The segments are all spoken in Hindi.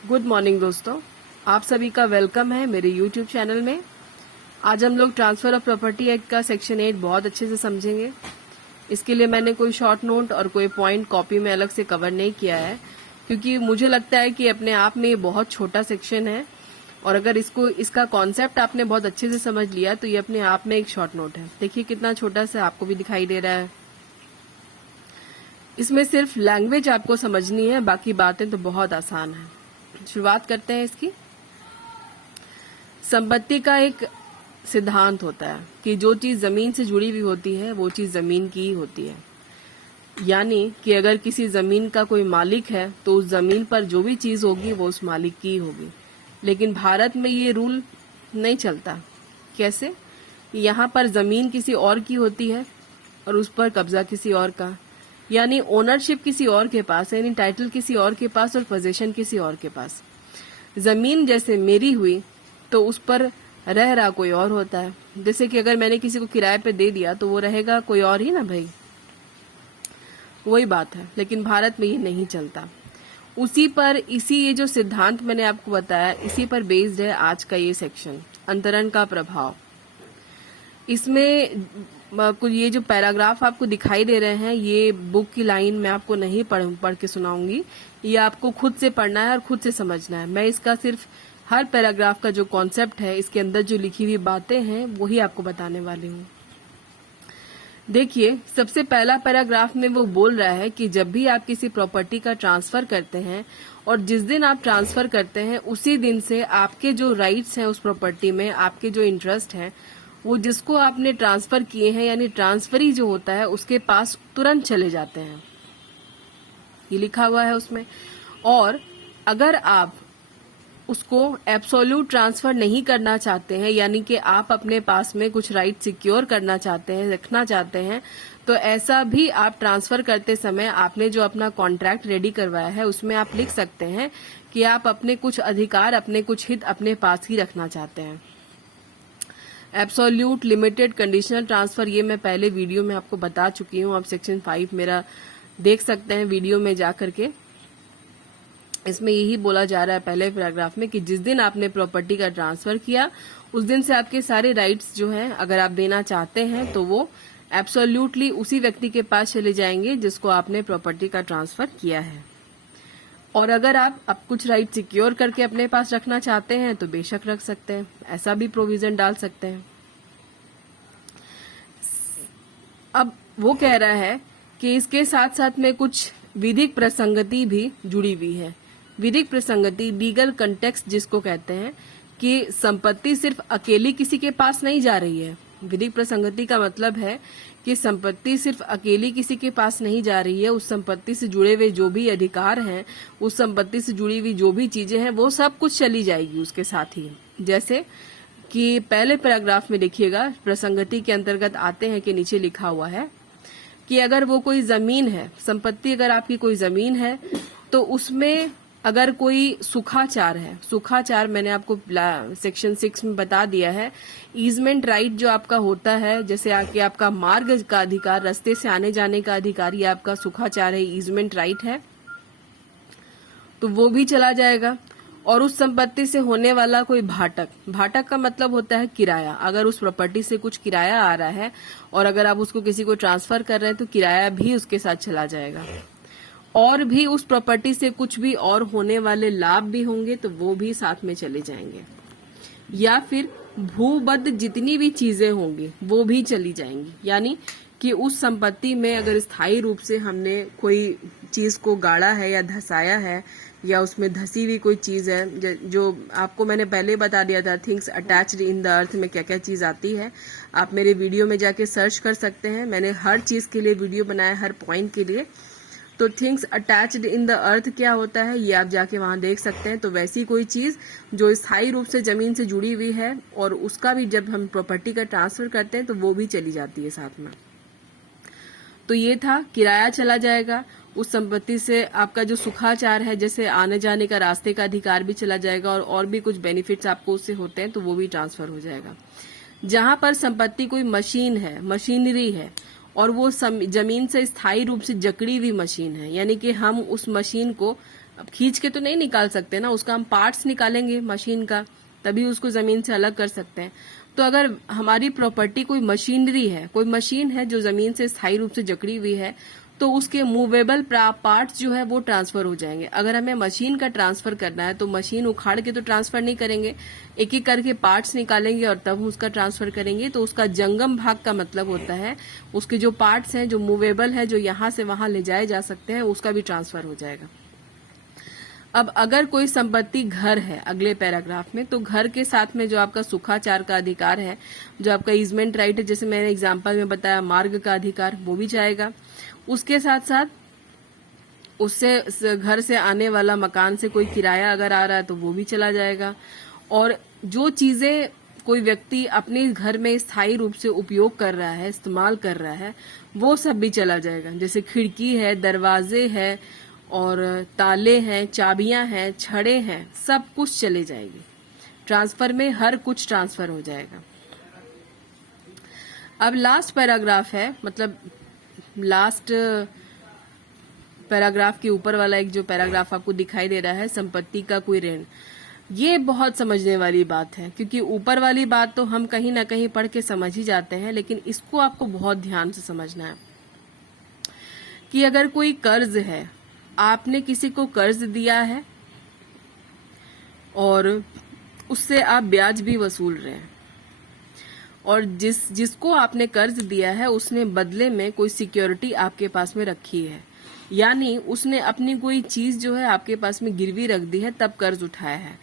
गुड मॉर्निंग दोस्तों, आप सभी का वेलकम है मेरे यूट्यूब चैनल में। आज हम लोग ट्रांसफर ऑफ प्रॉपर्टी एक्ट का सेक्शन 8 बहुत अच्छे से समझेंगे। इसके लिए मैंने कोई शॉर्ट नोट और कोई पॉइंट कॉपी में अलग से कवर नहीं किया है, क्योंकि मुझे लगता है कि अपने आप में ये बहुत छोटा सेक्शन है और अगर इसका कॉन्सेप्ट आपने बहुत अच्छे से समझ लिया तो ये अपने आप में एक शॉर्ट नोट है। देखिए कितना छोटा सा आपको भी दिखाई दे रहा है। इसमें सिर्फ लैंग्वेज आपको समझनी है, बाकी बातें तो बहुत आसान है। शुरुआत करते हैं इसकी। संपत्ति का एक सिद्धांत होता है कि जो चीज जमीन से जुड़ी हुई होती है वो चीज जमीन की ही होती है। यानी कि अगर किसी जमीन का कोई मालिक है तो उस जमीन पर जो भी चीज होगी वो उस मालिक की ही होगी। लेकिन भारत में ये रूल नहीं चलता। कैसे? यहाँ पर जमीन किसी और की होती है और उस पर कब्जा किसी और का, यानी ओनरशिप किसी और के पास है, यानी टाइटल किसी और के पास और पोजीशन किसी और के पास। जमीन जैसे मेरी हुई तो उस पर रह रहा कोई और होता है। जैसे कि अगर मैंने किसी को किराए पे दे दिया तो वो रहेगा कोई और ही ना भाई, वही बात है। लेकिन भारत में ये नहीं चलता। उसी पर ये जो सिद्धांत मैंने आपको बताया, इसी पर बेस्ड है आज का ये सेक्शन, अंतरण का प्रभाव। इसमें कुछ ये जो पैराग्राफ आपको दिखाई दे रहे हैं, ये बुक की लाइन में आपको नहीं पढ़ के सुनाऊंगी। ये आपको खुद से पढ़ना है और खुद से समझना है। मैं इसका सिर्फ हर पैराग्राफ का जो कॉन्सेप्ट है, इसके अंदर जो लिखी हुई बातें हैं, वही आपको बताने वाली हूँ। देखिए, सबसे पहला पैराग्राफ में वो बोल रहा है कि जब भी आप किसी प्रॉपर्टी का ट्रांसफर करते हैं और जिस दिन आप ट्रांसफर करते हैं उसी दिन से आपके जो राइट्स हैं उस प्रॉपर्टी में, आपके जो इंटरेस्ट हैं, वो जिसको आपने ट्रांसफर किए हैं, यानी ट्रांसफरी जो होता है, उसके पास तुरंत चले जाते हैं। ये लिखा हुआ है उसमें। और अगर आप उसको एब्सोल्यूट ट्रांसफर नहीं करना चाहते हैं, यानी कि आप अपने पास में कुछ राइट सिक्योर करना चाहते हैं, रखना चाहते हैं, तो ऐसा भी आप ट्रांसफर करते समय आपने जो अपना कॉन्ट्रैक्ट रेडी करवाया है उसमें आप लिख सकते हैं कि आप अपने कुछ अधिकार, अपने कुछ हित अपने पास ही रखना चाहते हैं। एब्सोल्यूट, लिमिटेड, कंडीशनल ट्रांसफर, ये मैं पहले वीडियो में आपको बता चुकी हूँ। आप सेक्शन 5 मेरा देख सकते हैं वीडियो में जा करके। इसमें यही बोला जा रहा है पहले पैराग्राफ में कि जिस दिन आपने प्रॉपर्टी का ट्रांसफर किया उस दिन से आपके सारे राइट्स जो हैं, अगर आप देना चाहते हैं तो वो एब्सोल्यूटली उसी व्यक्ति के पास चले जाएंगे जिसको आपने प्रॉपर्टी का ट्रांसफर किया है। और अगर आप अब कुछ राइट सिक्योर करके अपने पास रखना चाहते हैं तो बेशक रख सकते हैं, ऐसा भी प्रोविजन डाल सकते हैं। अब वो कह रहा है कि इसके साथ साथ में कुछ विधिक प्रसंगति भी जुड़ी हुई है। विधिक प्रसंगति, लीगल कंटेक्स्ट जिसको कहते हैं, कि संपत्ति सिर्फ अकेली किसी के पास नहीं जा रही है। विधिक प्रसंगति का मतलब है कि संपत्ति सिर्फ अकेली किसी के पास नहीं जा रही है, उस संपत्ति से जुड़े हुए जो भी अधिकार हैं, उस संपत्ति से जुड़ी हुई जो भी चीजें हैं, वो सब कुछ चली जाएगी उसके साथ ही। जैसे कि पहले पैराग्राफ में देखिएगा, प्रसंगति के अंतर्गत आते हैं कि नीचे लिखा हुआ है कि अगर वो कोई जमीन है, संपत्ति अगर आपकी कोई जमीन है, तो उसमें अगर कोई सुखाचार है, सुखाचार मैंने आपको सेक्शन 6 में बता दिया है। ईजमेंट राइट जो आपका होता है, जैसे आके आपका मार्ग का अधिकार, रास्ते से आने जाने का अधिकार, ये आपका सुखाचार है, ईजमेंट राइट है, तो वो भी चला जाएगा। और उस संपत्ति से होने वाला कोई भाटक, भाटक का मतलब होता है किराया। अगर उस प्रॉपर्टी से कुछ किराया आ रहा है और अगर आप उसको किसी को ट्रांसफर कर रहे हैं तो किराया भी उसके साथ चला जाएगा। और भी उस प्रॉपर्टी से कुछ भी और होने वाले लाभ भी होंगे तो वो भी साथ में चले जाएंगे। या फिर भूबद्ध जितनी भी चीजें होंगी वो भी चली जाएंगी। यानी कि उस संपत्ति में अगर स्थायी रूप से हमने कोई चीज को गाड़ा है या धसाया है, या उसमें धसी हुई कोई चीज है, जो आपको मैंने पहले बता दिया था, things attached in the earth में क्या क्या चीज आती है, आप मेरे वीडियो में जाके सर्च कर सकते हैं। मैंने हर चीज के लिए वीडियो बनाया, हर पॉइंट के लिए। तो things attached in the earth क्या होता है, ये आप जाके वहां देख सकते हैं। तो वैसी कोई चीज जो स्थायी रूप से जमीन से जुड़ी हुई है और उसका भी जब हम प्रॉपर्टी का ट्रांसफर करते हैं तो वो भी चली जाती है साथ में। तो ये था, किराया चला जाएगा। उस संपत्ति से आपका जो सुखाचार है, जैसे आने जाने का रास्ते का अधिकार भी चला जाएगा, और भी कुछ बेनिफिट्स आपको उससे होते हैं तो वो भी ट्रांसफर हो जाएगा। जहां पर संपत्ति कोई मशीन है, मशीनरी है, और वो जमीन से स्थायी रूप से जकड़ी हुई मशीन है, यानी कि हम उस मशीन को अब खींच के तो नहीं निकाल सकते ना, उसका हम पार्ट्स निकालेंगे मशीन का, तभी उसको जमीन से अलग कर सकते हैं। तो अगर हमारी प्रॉपर्टी कोई मशीनरी है, कोई मशीन है जो जमीन से स्थायी रूप से जकड़ी हुई है, तो उसके मूवेबल पार्ट्स जो है वो ट्रांसफर हो जाएंगे। अगर हमें मशीन का ट्रांसफर करना है तो मशीन उखाड़ के तो ट्रांसफर नहीं करेंगे, एक एक करके पार्ट्स निकालेंगे और तब उसका ट्रांसफर करेंगे। तो उसका जंगम भाग का मतलब होता है उसके जो पार्ट्स हैं जो मूवेबल है, जो यहाँ से वहां ले जाए जा सकते हैं, उसका भी ट्रांसफर हो जाएगा। अब अगर कोई संपत्ति घर है अगले पैराग्राफ में, तो घर के साथ में जो आपका सुखाचार का अधिकार है, जो आपका ईजमेंट राइट है, जैसे मैंने एग्जांपल में बताया मार्ग का अधिकार, वो भी जाएगा। उसके साथ साथ उससे घर से आने वाला मकान से कोई किराया अगर आ रहा है तो वो भी चला जाएगा। और जो चीजें कोई व्यक्ति अपने घर में स्थायी रूप से उपयोग कर रहा है, इस्तेमाल कर रहा है, वो सब भी चला जाएगा। जैसे खिड़की है, दरवाजे है और ताले हैं, चाबियां हैं, छड़े हैं, सब कुछ चले जाएगी। ट्रांसफर में हर कुछ ट्रांसफर हो जाएगा। अब लास्ट पैराग्राफ है, मतलब लास्ट पैराग्राफ के ऊपर वाला एक जो पैराग्राफ आपको दिखाई दे रहा है, संपत्ति का कोई ऋण, ये बहुत समझने वाली बात है, क्योंकि ऊपर वाली बात तो हम कहीं ना कहीं पढ़ के समझ ही जाते हैं, लेकिन इसको आपको बहुत ध्यान से समझना है कि अगर कोई कर्ज है, आपने किसी को कर्ज दिया है और उससे आप ब्याज भी वसूल रहे हैं, और जिसको आपने कर्ज दिया है उसने बदले में कोई सिक्योरिटी आपके पास में रखी है, यानी उसने अपनी कोई चीज जो है आपके पास में गिरवी रख दी है, तब कर्ज उठाया है।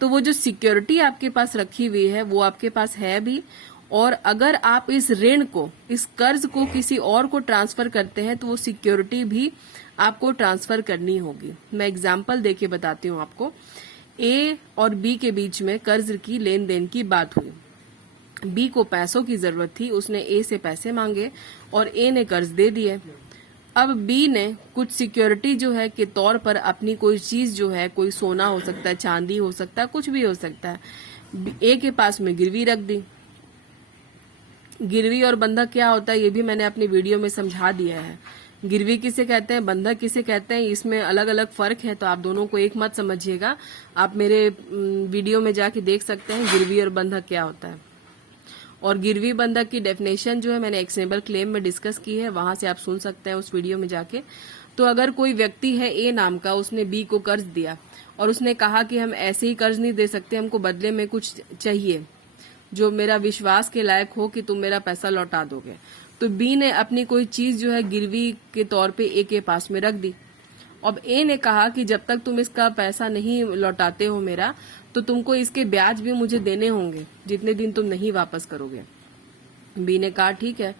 तो वो जो सिक्योरिटी आपके पास रखी हुई है वो आपके पास है भी, और अगर आप इस ऋण को, इस कर्ज को किसी और को ट्रांसफर करते हैं तो वो सिक्योरिटी भी आपको ट्रांसफर करनी होगी। मैं एग्जाम्पल देके बताती हूँ आपको। ए और बी के बीच में कर्ज की लेन देन की बात हुई। बी को पैसों की जरूरत थी, उसने ए से पैसे मांगे और ए ने कर्ज दे दिए। अब बी ने कुछ सिक्योरिटी जो है के तौर पर अपनी कोई चीज जो है, कोई सोना हो सकता है, चांदी हो सकता है, कुछ भी हो सकता है, ए के पास में गिरवी रख दी। गिरवी और बंधक क्या होता है ये भी मैंने अपनी वीडियो में समझा दिया है। गिरवी किसे कहते हैं, बंधक किसे कहते हैं, इसमें अलग अलग फर्क है, तो आप दोनों को एक मत समझिएगा। आप मेरे वीडियो में जाके देख सकते हैं गिरवी और बंधक क्या होता है। और गिरवी बंधक की डेफिनेशन जो है मैंने एक्शनेबल क्लेम में डिस्कस की है, वहां से आप सुन सकते हैं उस वीडियो में जाके। तो अगर कोई व्यक्ति है ए नाम का, उसने बी को कर्ज दिया और उसने कहा कि हम ऐसे ही कर्ज नहीं दे सकते, हमको बदले में कुछ चाहिए जो मेरा विश्वास के लायक हो कि तुम मेरा पैसा लौटा दोगे। तो बी ने अपनी कोई चीज जो है गिरवी के तौर पे ए के पास में रख दी। अब ए ने कहा कि जब तक तुम इसका पैसा नहीं लौटाते हो मेरा, तो तुमको इसके ब्याज भी मुझे देने होंगे जितने दिन तुम नहीं वापस करोगे। बी ने कहा ठीक है।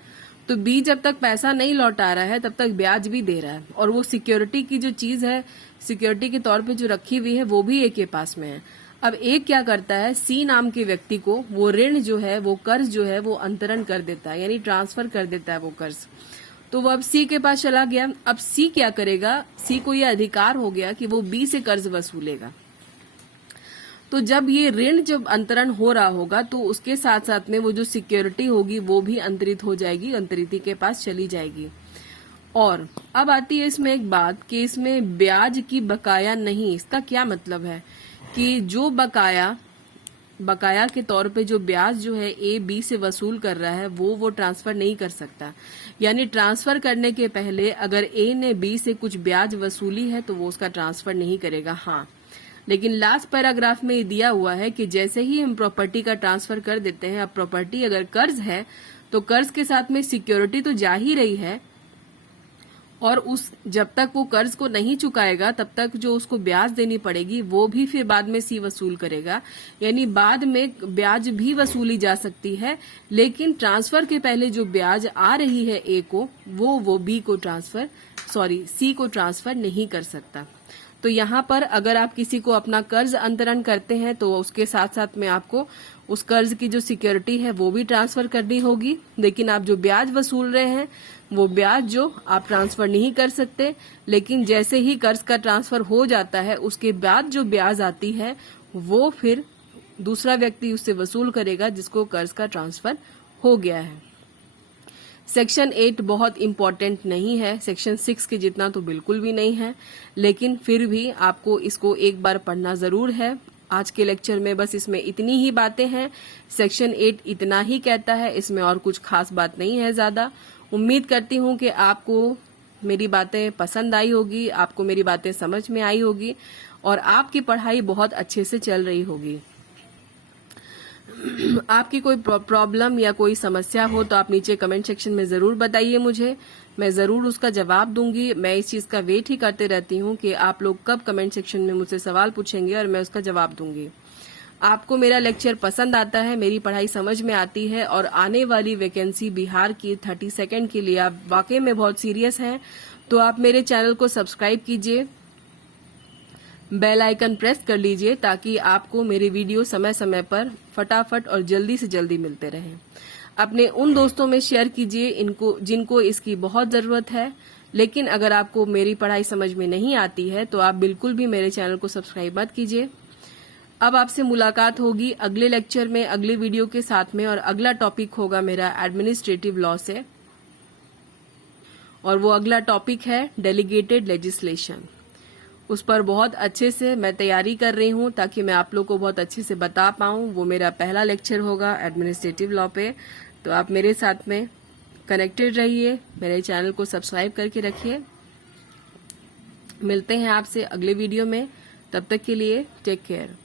तो बी जब तक पैसा नहीं लौटा रहा है तब तक ब्याज भी दे रहा है, और वो सिक्योरिटी की जो चीज है, सिक्योरिटी के तौर पे जो रखी हुई है, वो भी ए के पास में है। अब ए क्या करता है, सी नाम के व्यक्ति को वो ऋण जो है, वो कर्ज जो है, वो अंतरण कर देता है, यानी ट्रांसफर कर देता है वो कर्ज। तो वो अब सी के पास चला गया। अब सी क्या करेगा, सी को यह अधिकार हो गया कि वो बी से कर्ज वसूलेगा। तो जब ये ऋण जब अंतरण हो रहा होगा तो उसके साथ साथ में वो जो सिक्योरिटी होगी वो भी अंतरित हो जाएगी, अंतरिती के पास चली जाएगी। और अब आती है इसमें एक बात कि इसमें ब्याज की बकाया नहीं। इसका क्या मतलब है कि जो बकाया के तौर पे जो ब्याज जो है ए बी से वसूल कर रहा है वो ट्रांसफर नहीं कर सकता। यानी ट्रांसफर करने के पहले अगर ए ने बी से कुछ ब्याज वसूली है तो वो उसका ट्रांसफर नहीं करेगा। हाँ, लेकिन लास्ट पैराग्राफ में ये दिया हुआ है कि जैसे ही हम प्रॉपर्टी का ट्रांसफर कर देते हैं, अब प्रॉपर्टी अगर कर्ज है तो कर्ज के साथ में सिक्योरिटी तो जा ही रही है, और उस जब तक वो कर्ज को नहीं चुकाएगा तब तक जो उसको ब्याज देनी पड़ेगी वो भी फिर बाद में सी वसूल करेगा। यानी बाद में ब्याज भी वसूली जा सकती है, लेकिन ट्रांसफर के पहले जो ब्याज आ रही है ए को वो बी को सी को ट्रांसफर नहीं कर सकता। तो यहाँ पर अगर आप किसी को अपना कर्ज अंतरण करते हैं तो उसके साथ साथ में आपको उस कर्ज की जो सिक्योरिटी है वो भी ट्रांसफर करनी होगी, लेकिन आप जो ब्याज वसूल रहे हैं वो ब्याज जो आप ट्रांसफर नहीं कर सकते। लेकिन जैसे ही कर्ज का ट्रांसफर हो जाता है उसके बाद जो ब्याज आती है वो फिर दूसरा व्यक्ति उससे वसूल करेगा जिसको कर्ज का ट्रांसफर हो गया है। सेक्शन 8 बहुत इम्पॉर्टेंट नहीं है, सेक्शन 6 के जितना तो बिल्कुल भी नहीं है, लेकिन फिर भी आपको इसको एक बार पढ़ना ज़रूर है। आज के लेक्चर में बस इसमें इतनी ही बातें हैं। सेक्शन 8 इतना ही कहता है, इसमें और कुछ खास बात नहीं है ज़्यादा। उम्मीद करती हूँ कि आपको मेरी बातें पसंद आई होगी, आपको मेरी बातें समझ में आई होगी और आपकी पढ़ाई बहुत अच्छे से चल रही होगी। आपकी कोई प्रॉब्लम या कोई समस्या हो तो आप नीचे कमेंट सेक्शन में ज़रूर बताइए मुझे, मैं ज़रूर उसका जवाब दूंगी। मैं इस चीज़ का वेट ही करते रहती हूँ कि आप लोग कब कमेंट सेक्शन में मुझसे सवाल पूछेंगे और मैं उसका जवाब दूंगी। आपको मेरा लेक्चर पसंद आता है, मेरी पढ़ाई समझ में आती है और आने वाली वैकेंसी बिहार की 32nd के लिए आप वाकई में बहुत सीरियस हैं, तो आप मेरे चैनल को सब्सक्राइब कीजिए, बेल आइकन प्रेस कर लीजिए ताकि आपको मेरे वीडियो समय समय पर फटाफट और जल्दी से जल्दी मिलते रहें। अपने उन दोस्तों में शेयर कीजिए जिनको इसकी बहुत ज़रूरत है। लेकिन अगर आपको मेरी पढ़ाई समझ में नहीं आती है तो आप बिल्कुल भी मेरे चैनल को सब्सक्राइब मत कीजिए। अब आपसे मुलाकात होगी अगले लेक्चर में, अगले वीडियो के साथ में, और अगला टॉपिक होगा मेरा एडमिनिस्ट्रेटिव लॉ से, और वो अगला टॉपिक है डेलीगेटेड लेजिस्लेशन। उस पर बहुत अच्छे से मैं तैयारी कर रही हूँ ताकि मैं आप लोग को बहुत अच्छे से बता पाऊँ। वो मेरा पहला लेक्चर होगा एडमिनिस्ट्रेटिव लॉ पे, तो आप मेरे साथ में कनेक्टेड रहिए, मेरे चैनल को सब्सक्राइब करके रखिए। मिलते हैं आपसे अगले वीडियो में, तब तक के लिए टेक केयर।